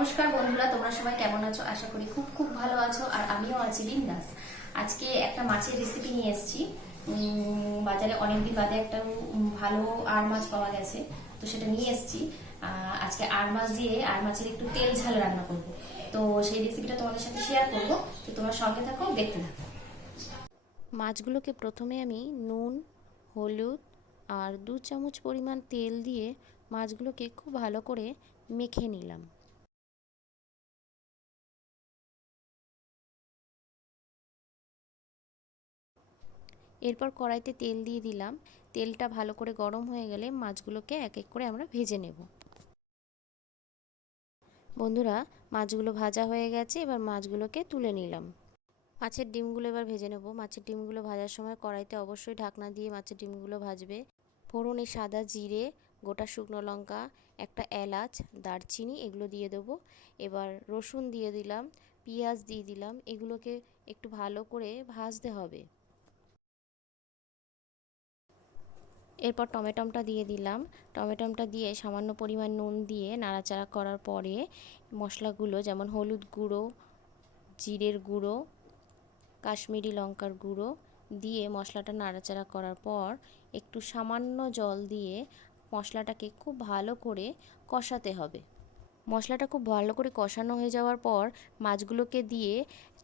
নমস্কার বন্ধুরা, তোমরা সবাই কেমন আছো? আশা করি খুব খুব ভালো আছো। আর আমিও আছি বিন্দাস। আজকে একটা মাছের রেসিপি নিয়ে এসেছি। বাজারে অনেকদিন বাদে একটা ভালো আর মাছ পাওয়া গেছে, তো সেটা নিয়ে এসেছি। আজকে আর মাছ দিয়ে আর মাছের একটু তেল ঝাল রান্না করব। তো সেই রেসিপিটা তোমাদের সাথে শেয়ার করব। তো তোমরা সঙ্গে থাকো, দেখতে থাকো। মাছগুলোকে প্রথমে আমি নুন, হলুদ আর 2 চামচ পরিমাণ তেল দিয়ে মাছগুলোকে খুব ভালো করে মেখে নিলাম। এরপর কড়াইতে তেল দিয়ে দিলাম। তেলটা ভালো করে গরম হয়ে গেলে মাছগুলোকে এক এক করে আমরা ভেজে নেব। বন্ধুরা, মাছগুলো ভাজা হয়ে গেছে, এবার মাছগুলোকে তুলে নিলাম। মাছের ডিমগুলো এবার ভেজে নেব। মাছের ডিমগুলো ভাজার সময় কড়াইতে অবশ্যই ঢাকনা দিয়ে মাছের ডিমগুলো ভাজবে। ফোড়নে সাদা জিরে, গোটা শুকনো লঙ্কা, একটা এলাচ, দারচিনি এগুলো দিয়ে দেবো। এবার রসুন দিয়ে দিলাম, পেঁয়াজ দিয়ে দিলাম। এগুলোকে একটু ভালো করে ভাজতে হবে। এরপর টমেটোটা দিয়ে দিলাম। টমেটোটা দিয়ে সামান্য পরিমাণ নুন দিয়ে নাড়াচাড়া করার পরে মশলাগুলো যেমন হলুদ গুঁড়ো, জিরের গুঁড়ো, কাশ্মীরি লঙ্কার গুঁড়ো দিয়ে মশলাটা নাড়াচাড়া করার পর একটু সামান্য জল দিয়ে মশলাটাকে খুব ভালো করে কষাতে হবে। মশলাটা খুব ভালো করে কষানো হয়ে যাওয়ার পর মাছগুলোকে দিয়ে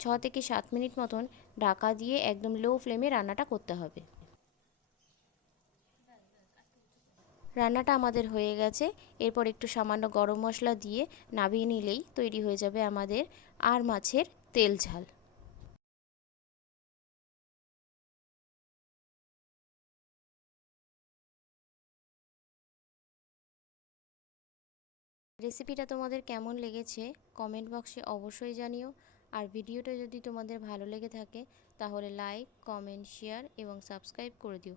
6 থেকে 7 মিনিট মতন ঢাকা দিয়ে একদম লো ফ্লেমে রান্নাটা করতে হবে। রান্নাটা আমাদের হয়ে গেছে। এরপর একটু সামান্য গরম মশলা দিয়ে নামিয়ে নিলেই তৈরি হয়ে যাবে আমাদের আর মাছের তেল ঝাল। রেসিপিটা তোমাদের কেমন লেগেছে কমেন্ট বক্সে অবশ্যই জানিও। আর ভিডিওটা যদি তোমাদের ভালো লেগে থাকে তাহলে লাইক, কমেন্ট, শেয়ার এবং সাবস্ক্রাইব করে দিও।